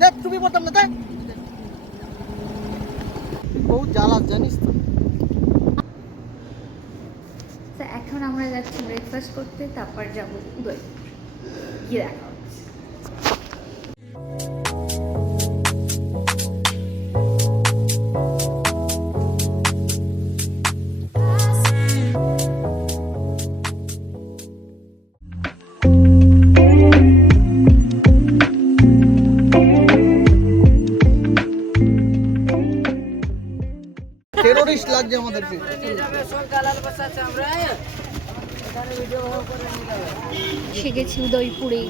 দেখ তুমি বলতাম না তাই বহু জ্বালা জানিস তো। এখন আমরা যাচ্ছি ব্রেকফাস্ট করতে, তারপর যাবো উদয়পুর, গিয়ে দেখা হচ্ছে। টেরোরিস্ট লাগছে আমাদেরকে। এসে গেছি উদয়পুরে।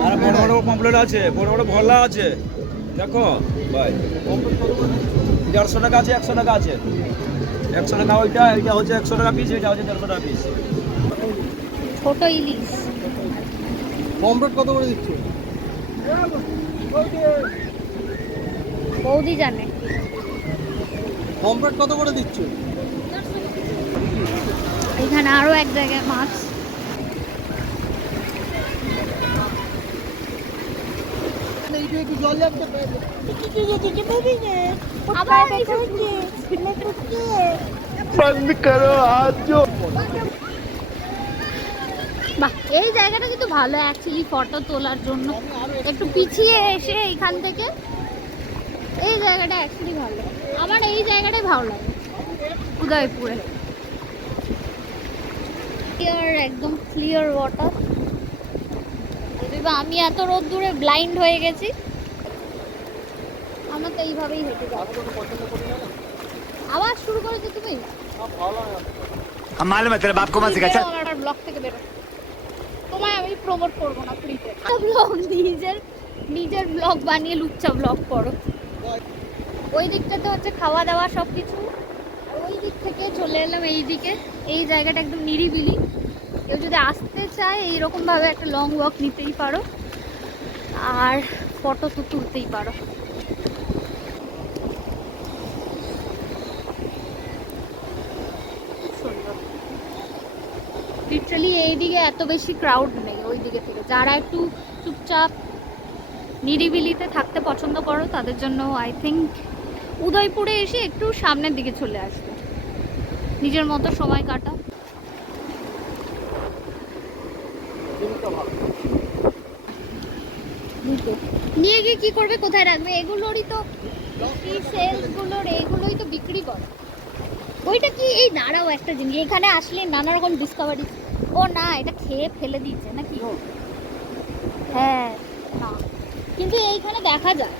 বড় বড় পমপ্লেট আছে, বড় বড় ভোলা আছে, দেখো ভাই 150 টাকা আছে, 100 টাকা আছে। 100 টাকা ওইটা, এটা হচ্ছে 100 টাকা পিস, এটা হচ্ছে 150 টাকা পিস। ছোট ইলিশ পমফ্রেট কত করে দিচ্ছ? বৌদি জানে। পমফ্রেট কত করে দিচ্ছ? এখানে আরো এক জায়গায় মাছ। একটু জল যাচ্ছে বন্ধ করো আজ। বাহ, এই জায়গাটা কিন্তু ভালো অ্যাকচুয়ালি ফটো তোলার জন্য। একটু পিছিয়ে এসে এইখান থেকে এই জায়গাটা অ্যাকচুয়ালি ভালো। আমার এই জায়গাটাই ভালো লাগে উদয়পুরে। ক্লিয়ার, একদম ক্লিয়ার ওয়াটার। আমি এত রোদ্দুরে ব্লাইন্ড হয়ে গেছি। আমার তো এইভাবেই হেঁটে যাবো। আবার শুরু করেছো তুমি? আমার ব্লগ থেকে বেরো, তোমায় আমি প্রমোট করবো না ফ্রিতে। নিজের ব্লগ বানিয়ে লুচ্চা ব্লগ করো। ওই দিকটাতে হচ্ছে খাওয়া দাওয়া সব কিছু, ওই দিক থেকে চলে এলাম এই দিকে। এই জায়গাটা একদম নিরিবিলি। কেউ যদি আসতে চায় এইরকম ভাবে একটা লং ওয়াক নিতেই পারো, আর ফটো তো তুলতেই পারো। লিটারালি এইদিকে এত বেশি ক্রাউড নেই ওই দিকে থেকে। যারা একটু চুপচাপ নিরিবিলিতে থাকতে পছন্দ করো তাদের জন্য আই থিঙ্ক উদয়পুরে এসে একটু সামনের দিকে চলে আসবে, নিজের মতো সময় কাটা। নিয়ে গিয়ে কি করবে, কোথায় রাখবে? এগুলোরই তো সেলসগুলোর এইগুলোই তো বিক্রি করে। ওইটা কি, এই দাঁড়াও একটা জিনিস, এখানে আসলে নানা রকম ডিসকভারি। ও না, এটা খেয়ে ফেলে দিচ্ছে নাকি? হ্যাঁ না, কিন্তু এইখানে দেখা যায়।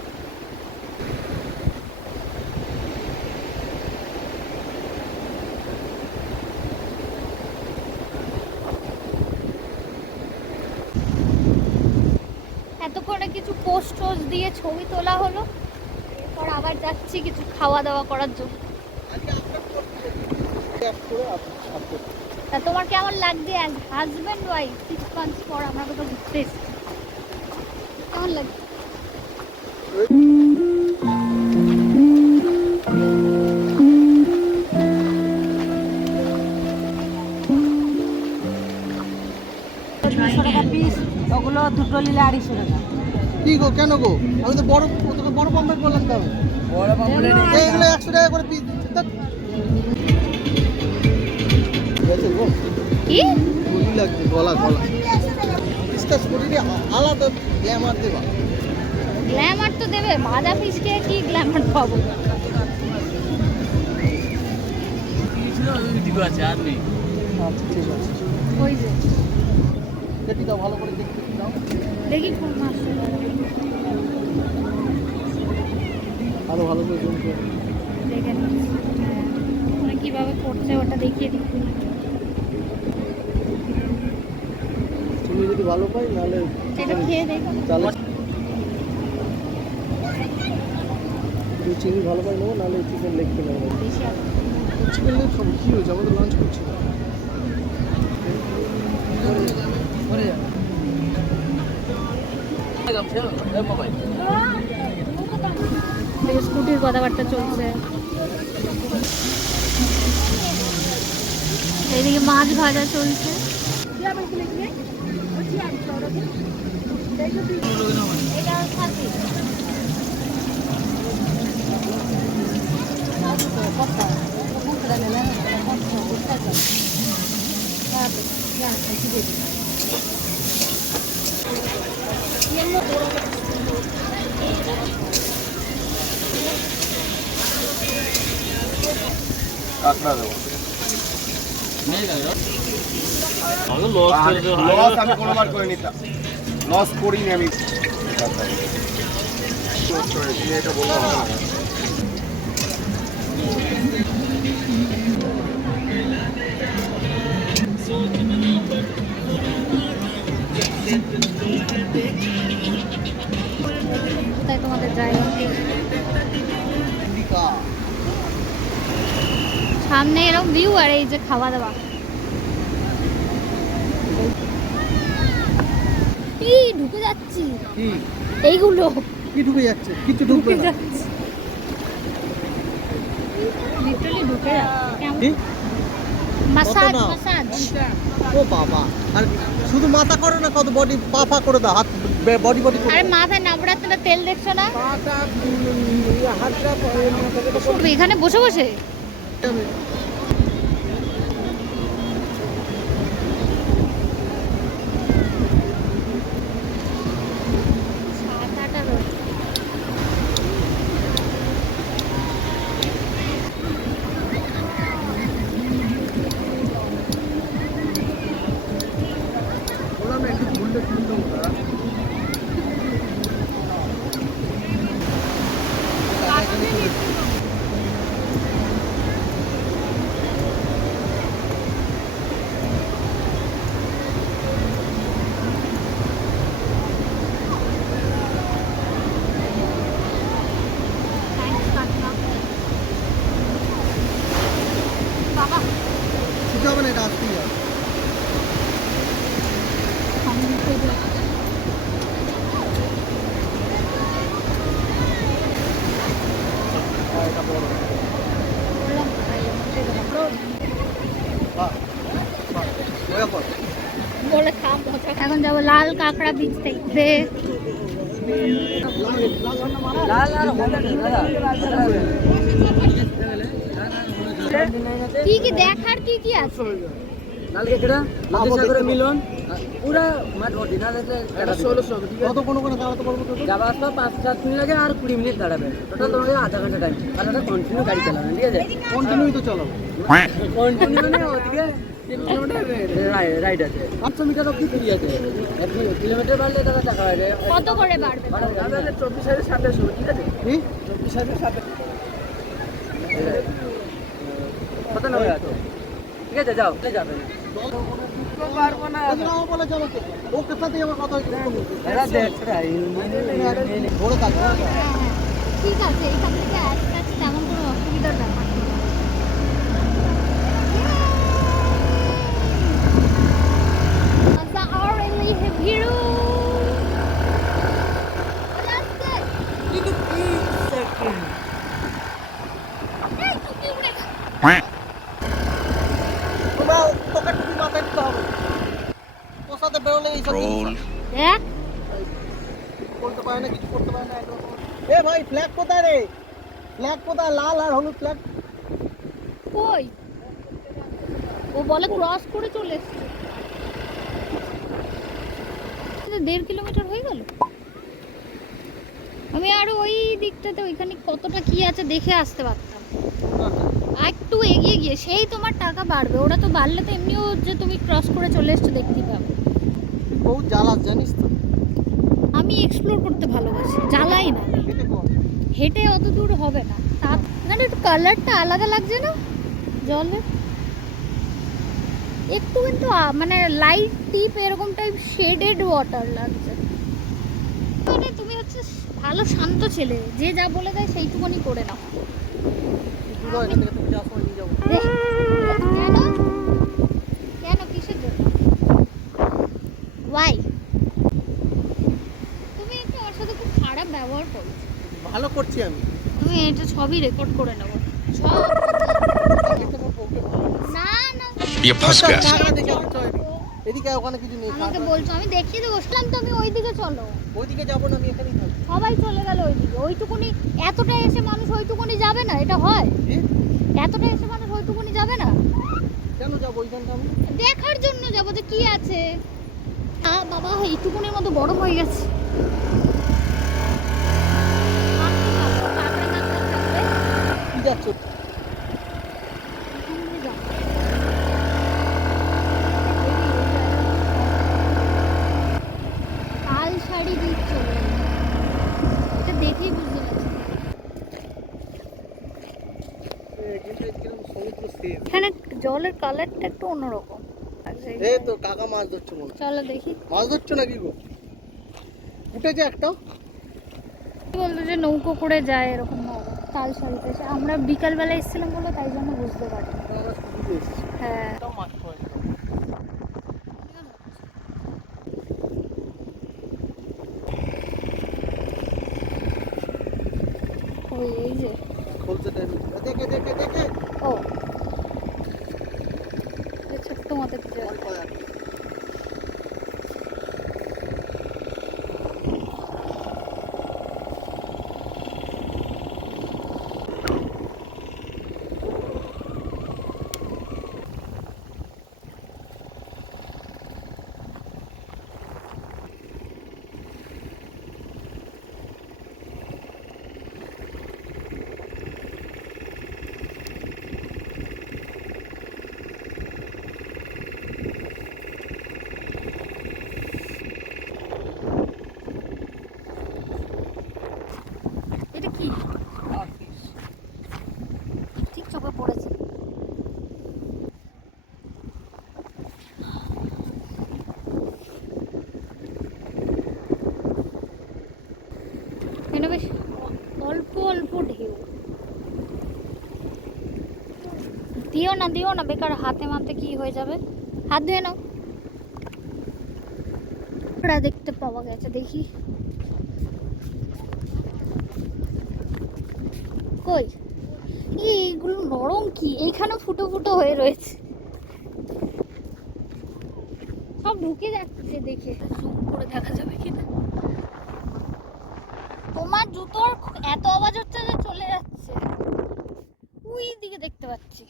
এতক্ষণে কিছু পোস্ট টোস্ট দিয়ে ছবি তোলা হলো, এরপর আবার যাচ্ছি কিছু খাওয়া দাওয়া করার জন্য। তা তোমার কেমন লাগছে অ্যাজ হাজব্যান্ড ওয়াইফ 6 মান্থস পর আমরা কোথাও ঘুরতে এসেছি? কেমন লাগছে? ওগুলো দুটো নিলে 250 টাকা। কি গো, কেন গো? আমি তো বড় বড় পমফ্রেট বললাম তো। বড় পমপ্লেট এইগুলো 100 টাকা করে পিস দিচ্ছে। কি গুলি লাগছে, গলা গলা পিসটা শরীরে আলাদা গ্ল্যামার দেবা। গ্ল্যামার তো দেবে, ভাজা পিস খেয়ে কি গ্ল্যামার পাবো? আছে আর নেই। আচ্ছা ঠিক আছে, ওই যে দেখি দাও ভালো করে দেখতে দাও। দেখি কোন মাছ আরো ভালো করে জুম করে দেখে নিচ্ছি। হ্যাঁ, মানে কিভাবে করছে ওটা দেখিয়ে দিচ্ছি। তুমি যদি ভালো পাই নাহলে এটা খেয়ে দেখো। তাহলে তুই চিনি ভালো পাই নেবো, নাহলে চিকেন লেগ কিনে নেবো। বেশি আছে। চিকেন লেগ খাবো, কী হয়েছে? আমাদের লাঞ্চ করছি। স্কুটির কথাবার্তা চলছে। এদিকে মাছ ভাজা চলছে। কাঁকড়া দেবো। লস আমি কোনোবার করে নিতাম, লস করিনি আমি। এটা বললাম না। কোথায় তোমাদের জায়গা? সামনে এরকম ভিউ আর এই যে খাওয়া দাওয়া। এই ঢুকে যাচ্ছি কি এইগুলো কি ঢুকে যাচ্ছে? কিছু ঢুকবে না। লিটারালি ঢুকে যাচ্ছে। কেমন কি? মাসাজ কত নাও? মাসাজ। ও বাবা, আর শুধু মাথা করো না, কত বডি পা পা করে দাও, হাত বডি বডি আরে মাথায় নবরাত্রে তেল দেখছো না? এখানে বসে বসে বাবা কিছু হবে না, এটা আসতেই হবে। বলে খাম মজা। এখন যাবো লাল কাঁকড়া বীজ দেখতে। কি কি দেখার কি কি আছে? লাল কেকড়া সাগরের মিলন পুরা মাঠ ভর্তি না দেখলে 1600 ঠিক কত কোনো কোনো দাঁড়াতে পারবো তো? যাওয়া আসতে 5-7 মিনিট লাগে আর 20 মিনিট দাঁড়াবে টোটাল তোমাকে আধা ঘন্টা টাইম আর ওটা কন্টিনিউ গাড়ি চালাবেন ঠিক আছে কন্টিনিউই তো চালাবো। কন্টিনিউ মানে ওদিকে 3 কিলোমিটার রাইড আছে 500 মিটার অবধি ফ্রি আছে 1 কিলোমিটার বাড়লে টাকা টাকা হয় কত করে বাড়বে? 24,700 ঠিক আছে কি? 24,700 কত না ঠিক আছে যাও যাবে পারবো না নাও বলে চলো তো। ওকে সাথেই আমার কথা হচ্ছে। এরা দেখ বড় কাজ, বড় কাজ। হ্যাঁ, হ্যাঁ। ঠিক আছে, এখান থেকে আসতে আসতে তেমন কোনো অসুবিধার ব্যাপার নেই। Really hero. That's it. Hey, তুমি উড়ে যাও। তোমরা তোকে টুপি মাথায় দিতে হবে। তোর সাথে বেরোলে এইসব জিনিস দেখ বলতে পারে না, কিছু করতে পারে না একরকম। এ ভাই, ফ্ল্যাগ কোথায় রে? ফ্ল্যাগ কোথায়? লাল আর হলুদ ফ্ল্যাগ। কই ও বলে ক্রস করে চলে এসছে। 1.5 কিলোমিটার হয়ে গেল। আমি আরো ওই দিকটাতে ওইখানে কতটা কি আছে দেখে আসতে পারতাম। আর একটু এগিয়ে গিয়ে সেই তোমার টাকা বাড়বে। ওরা তো বাড়লে তো এমনিও যে তুমি ক্রস করে চলে এসছো দেখতে পাবে। বহুত জ্বালা জানিস তো। আমি এক্সপ্লোর করতে ভালোবাসি, জ্বালাই না। কেটে কর। হেঁটে অত দূর হবে না। তার মানে একটু কালারটা আলাদা লাগছে না জলের? একটু কিন্তু মানে লাইট ডিপ এরকম টাইপ শেডেড ওয়াটার লাগছে। মানে তুমি হচ্ছে ভালো শান্ত ছেলে, যে যা বলে দেয় সেইটুকুনি করে নাও। দূর হয় এখান থেকে, তুমি যাওয়ার সময় নিয়ে যাবো। কেন কেন কিসের জন্য? ওয়াই? তুমি একটু ওর সাথে খুব খারাপ ব্যবহার করছো। ভালো করছি আমি। তুমি এটা সবই রেকর্ড করে নেবো সব। আমি তোমার বউকে ভালো। না না ये फंस गया। কাকা দেখে আমি চল এদিকে ওখানে কিছু নেই আমাকে বলছো, আমি দেখিয়ে তো বসলাম তো, আমি ওইদিকে চলো। ওইদিকে যাবো না, আমি এখানেই থাকবো। সবাই চলে গেল ওইদিকে। ওইটুকুনি এতটা এসে মানুষ ওইটুকুনি যাবে না? এটা হয়? কি? এতটা এসে মানুষ ওইটুকুনি যাবে না? কেন যাবো ওইখানটা আমি? দেখার জন্য যাবো যে কি আছে। বাবা এইটুকুনির মতো বড় হয়ে গেছে। কি যাচ্ছ? লাল শাড়ি বীচ চলে এলো। এটা দেখেই বুঝতে পারছি। এখানটা কিরকম সমুদ্র সেম। এখানে জলের কালারটা একটু অন্যরকম লাগছে। এই তো কাকা মাছ ধরছো মনে হয়। চলো দেখি। মাছ ধরছো নাকি গো? উঠেছে একটাও? বলতো যে নৌকো করে যায় এরকম ভাবে তাল শাড়িতে। আমরা বিকালবেলা এসেছিলাম বলে তাই জন্য বুঝতে পারি। আমরা শুরু এসেছি। হ্যাঁ একটাও মাছ পড়ে না। ওই এই যে খোলছে টাইপের। দেখে দেখে দেখে। ও এই ছোট্ট মতো কিছু ওই একটা। পায়ে আছে। এটা কি ঠিক চোখে পড়েছে। এখানে বেশ অল্প অল্প ঢেউ। দিও না বেকার, হাতে মাতে কি হয়ে যাবে। হাত ধুয়ে নাও। ওরা দেখতে পাওয়া গেছে, দেখি কই। এইগুলো নরম কি, এইখানে ফুটো ফুটো হয়ে রয়েছে। সব ঢুকে যাচ্ছে, দেখে জুম করে দেখা যাবে কিনা। তোমার জুতোর এত আওয়াজ হচ্ছে যে চলে যাচ্ছে। ওই দিকে দেখতে পাচ্ছি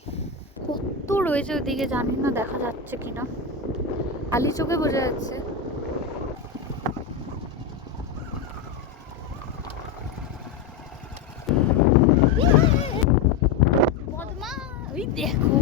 কত রয়েছে, ওইদিকে জানি না দেখা যাচ্ছে কিনা। খালি চোখে বোঝা যাচ্ছে। বদমা ওই দেখো।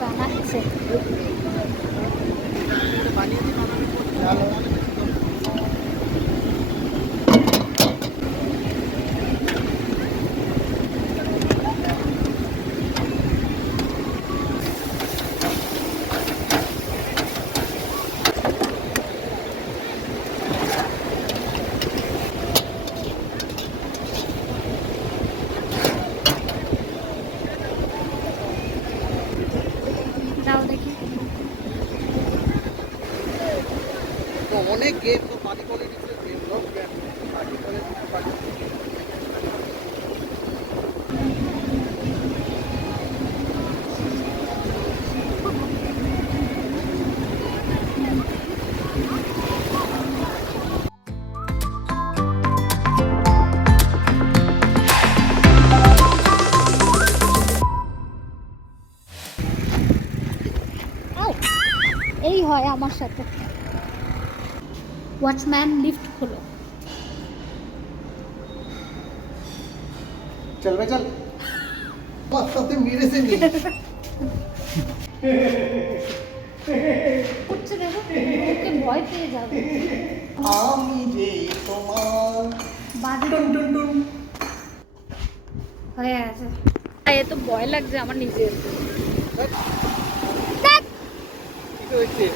বানাচ্ছে। যাও দেখি। তো অনেক গেম তো পার্টি পলিটিক্সের গেম লোক পার্টি পলিটিক্স পার্টি এই হয় আমার সাথে। ওয়াচম্যান লিফট খোলো। চল ভাই চল। সাথে মেরেছে নি। উঠছে দেখো, ওকে ভয় পেয়ে যাবে। আমি যে তোমার বাজে টুন টুন টুন। হয়ে গেছে। এ তো ভয় লাগছে আমার নিজের। কি হয়েছে